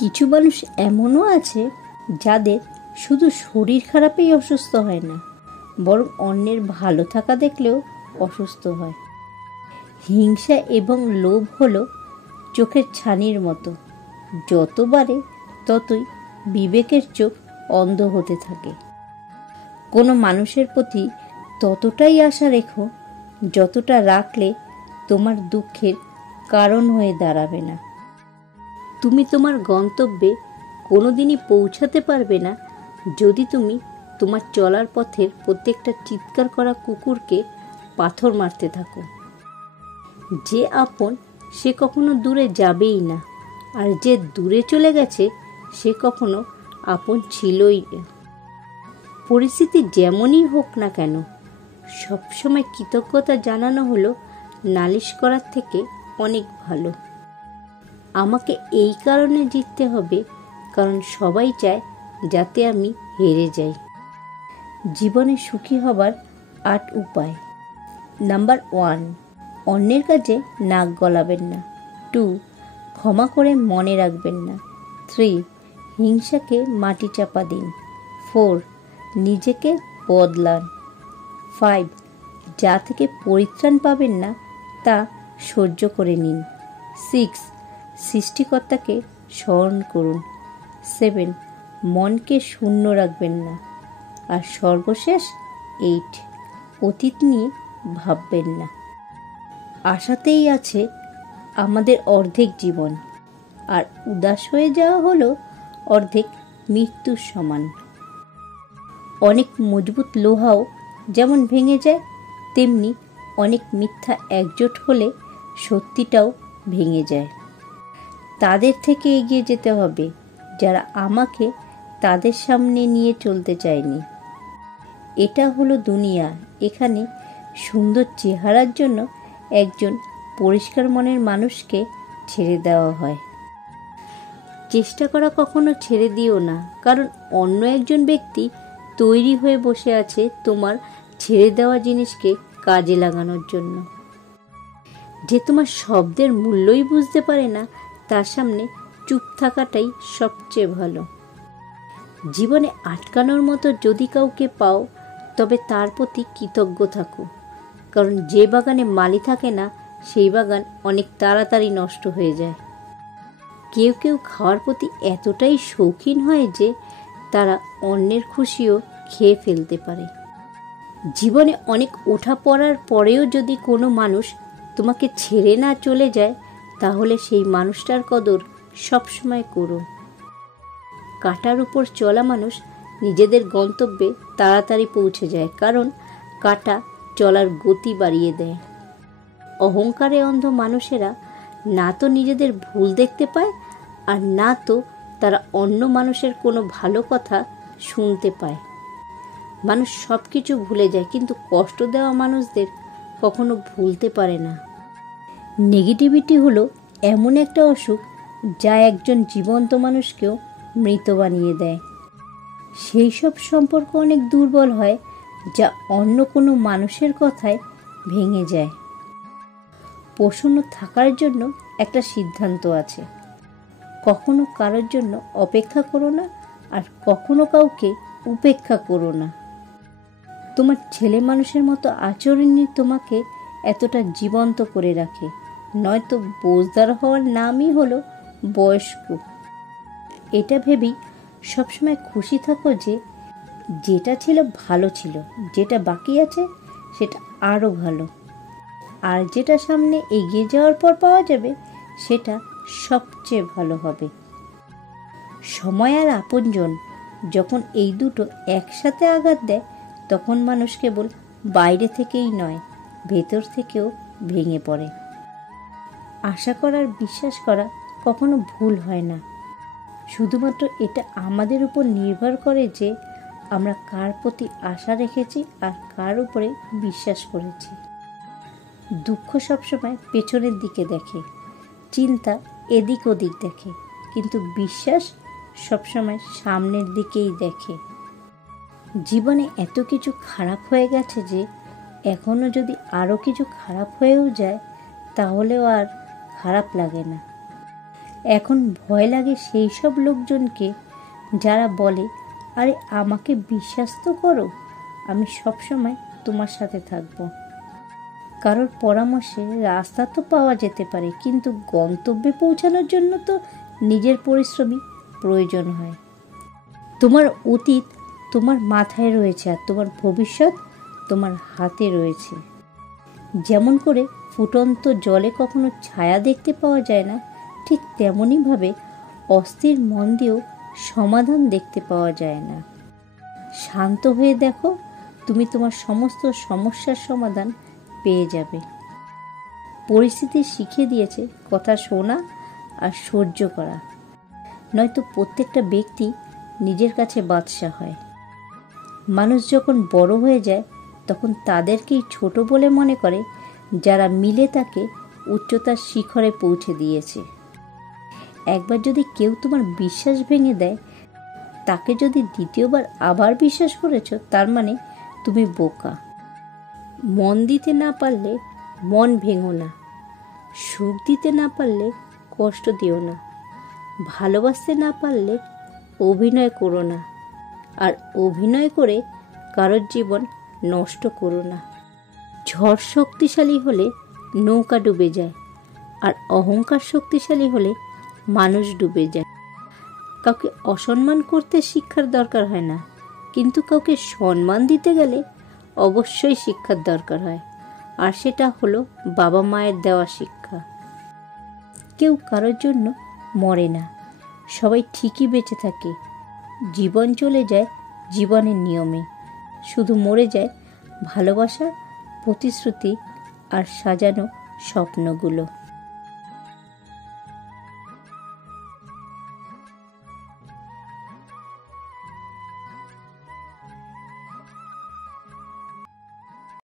কিছু মানুষ এমনও আছে যাদের শুধু শরীর খারাপেই অসুস্থ হয় না, বরং অন্যের ভালো থাকা দেখলেও অসুস্থ হয়। হিংসা এবং লোভ হলো চোখের ছানির মতো, যত বাড়ে ততই বিবেকের চোখ অন্ধ হতে থাকে। কোনো মানুষের প্রতি ততটাই আশা রেখো যতটা রাখলে তোমার দুঃখের কারণ হয়ে দাঁড়াবে না। তুমি তোমার গন্তব্যে কোনোদিনই পৌঁছাতে পারবে না যদি তুমি তোমার চলার পথের প্রত্যেকটা চিৎকার করা কুকুরকে পাথর মারতে থাকো। যে আপন সে কখনো দূরে যাবেই না, আর যে দূরে চলে গেছে সে কখনো আপন ছিলই না। পরিস্থিতি যেমনই হোক না কেন, সবসময় কৃতজ্ঞতা জানানো হলো নালিশ করার থেকে অনেক ভালো। আমাকে এই কারণে জিততে হবে কারণ সবাই চায় যাতে আমি হেরে যাই। জীবনে সুখী হবার 8 উপায়। নাম্বার 1, অন্যের কাছে নাক গলাবেন না। 2, ক্ষমা করে মনে রাখবেন না। 3, হিংসাকে মাটি চাপা দিন। 4, নিজেকে বদলান। 5, যা থেকে পরিত্রাণ পাবেন না তা সহ্য করে নিন। 6, সৃষ্টিকর্তাকে স্মরণ করুন। 7, মনকে শূন্য রাখবেন না। আর সর্বশেষ 8, অতীত নিয়ে ভাববেন না। আশাতেই আছে আমাদের অর্ধেক জীবন, আর উদাস হয়ে যাওয়া হলো অর্ধেক মৃত্যুর সমান। অনেক মজবুত লোহাও যেমন ভেঙে যায়, তেমনি অনেক মিথ্যা একজোট হলে সত্যিটাও ভেঙে যায়। তাদের থেকে এগিয়ে যেতে হবে যারা আমাকে তাদের সামনে নিয়ে চলতে চায়নি। এটা হলো দুনিয়া, এখানে সুন্দর চেহারার জন্য একজন পরিষ্কার মনের মানুষকে ছেড়ে দেওয়া হয়। চেষ্টা করা কখনো ছেড়ে দিও না, কারণ অন্য একজন ব্যক্তি তৈরি হয়ে বসে আছে তোমার ছেড়ে দেওয়া জিনিসকে কাজে লাগানোর জন্য। যে তোমার শব্দের মূল্যই বুঝতে পারে না, তার সামনে চুপ থাকাটাই সবচেয়ে ভালো। জীবনে আটকানোর মতো যদি কাউকে পাও, তবে তার প্রতি কৃতজ্ঞ থাকো, কারণ যে বাগানে মালি থাকে না সেই বাগান অনেক তাড়াতাড়ি নষ্ট হয়ে যায়। কেউ কেউ খাওয়ার প্রতি এতটাই শৌখিন হয় যে তারা অন্যের খুশিও খেয়ে ফেলতে পারে। জীবনে অনেক ওঠা পড়ার পরেও যদি কোনো মানুষ তোমাকে ছেড়ে না চলে যায়, তাহলে সেই মানুষটার কদর সবসময় করো। কাঁটার উপর চলা মানুষ নিজেদের গন্তব্যে তাড়াতাড়ি পৌঁছে যায়, কারণ কাঁটা চলার গতি বাড়িয়ে দেয়। অহংকারে অন্ধ মানুষেরা না তো নিজেদের ভুল দেখতে পায়, আর না তো তারা অন্য মানুষের কোনো ভালো কথা শুনতে পায়। মানুষ সব কিছু ভুলে যায়, কিন্তু কষ্ট দেওয়া মানুষদের কখনো ভুলতে পারে না। নেগেটিভিটি হলো এমন একটা অসুখ যা একজন জীবন্ত মানুষকেও মৃত বানিয়ে দেয়। সেই সব সম্পর্ক অনেক দুর্বল হয় যা অন্য কোনো মানুষের কথায় ভেঙে যায়। প্রসন্ন থাকার জন্য একটা সিদ্ধান্ত আছে। কখনো কারোর জন্য অপেক্ষা করো না, আর কখনো কাউকে উপেক্ষা করো না। তোমার ছেলে মানুষের মতো আচরণই তোমাকে এতটা জীবন্ত করে রাখে, নয়তো বোঝদার হওয়ার নামই হলো বয়স্ক। এটা ভেবেই সবসময় খুশি থাকো যে যেটা ছিল ভালো ছিল, যেটা বাকি আছে সেটা আরও ভালো, আর যেটা সামনে এগিয়ে যাওয়ার পর পাওয়া যাবে সেটা সবচেয়ে ভালো হবে। সময় আর আপনজন যখন এই দুটো একসাথে আঘাত দেয়, তখন মানুষ কেবল বাইরে থেকেই নয়, ভেতর থেকেও ভেঙে পড়ে। আশা করার বিশ্বাস করা কখনো ভুল হয় না। শুধুমাত্র এটা আমাদের উপর নির্ভর করে যে আমরা কার প্রতি আশা রেখেছি আর কার উপরে বিশ্বাস করেছি। দুঃখ সবসময় পেছনের দিকে দেখে, চিন্তা এদিক ওদিক দেখে, কিন্তু বিশ্বাস সবসময় সামনের দিকেই দেখে। জীবনে এত কিছু খারাপ হয়ে গেছে যে এখনো যদি আরও কিছু খারাপ হয়েও যায় তাহলেও আর খারাপ লাগে না। এখন ভয় লাগে সেই সব লোকজনকে যারা বলে, আরে আমাকে বিশ্বাস তো করো, আমি সবসময় তোমার সাথে থাকবো। কারোর পরামর্শে রাস্তা তো পাওয়া যেতে পারে, কিন্তু গন্তব্যে পৌঁছানোর জন্য তো নিজের পরিশ্রমই প্রয়োজন হয়। তোমার অতীত তোমার মাথায় রয়েছে, আর তোমার ভবিষ্যৎ তোমার হাতে রয়েছে। যেমন করে ফুটন্ত জলে কখনো ছায়া দেখতে পাওয়া যায় না, ঠিক তেমনইভাবে অস্থির মন দিয়েও সমাধান দেখতে পাওয়া যায় না। শান্ত হয়ে দেখো, তুমি তোমার সমস্ত সমস্যার সমাধান পেয়ে যাবে। পরিস্থিতি শিখিয়ে দিয়েছে কথা শোনা আর সহ্য করা, নয়তো প্রত্যেকটা ব্যক্তি নিজের কাছে বাদশা হয়। মানুষ যখন বড় হয়ে যায় তখন তাদেরকেই ছোট বলে মনে করে, যারা মিলে তাকে উচ্চতার শিখরে পৌঁছে দিয়েছে। একবার যদি কেউ তোমার বিশ্বাস ভেঙে দেয়, তাকে যদি দ্বিতীয়বার আবার বিশ্বাস করেছ, তার মানে তুমি বোকা। মন দিতে না পারলে মন ভেঙো না, সুখ দিতে না পারলে কষ্ট দিও না, ভালোবাসতে না পারলে অভিনয় করো না, আর অভিনয় করে কারোর জীবন নষ্ট করো না। ঝড় শক্তিশালী হলে নৌকা ডুবে যায়, আর অহংকার শক্তিশালী হলে মানুষ ডুবে যায়। কাউকে অসম্মান করতে শিক্ষার দরকার হয় না, কিন্তু কাউকে সম্মান দিতে গেলে অবশ্যই শিক্ষার দরকার হয়, আর সেটা হলো বাবা মায়ের দেওয়া শিক্ষা। কেউ কারোর জন্য মরে না, সবাই ঠিকই বেঁচে থাকে। জীবন চলে যায় জীবনের নিয়মে, শুধু মরে যায় ভালোবাসা, প্রতিশ্রুতি আর সাজানো স্বপ্নগুলো।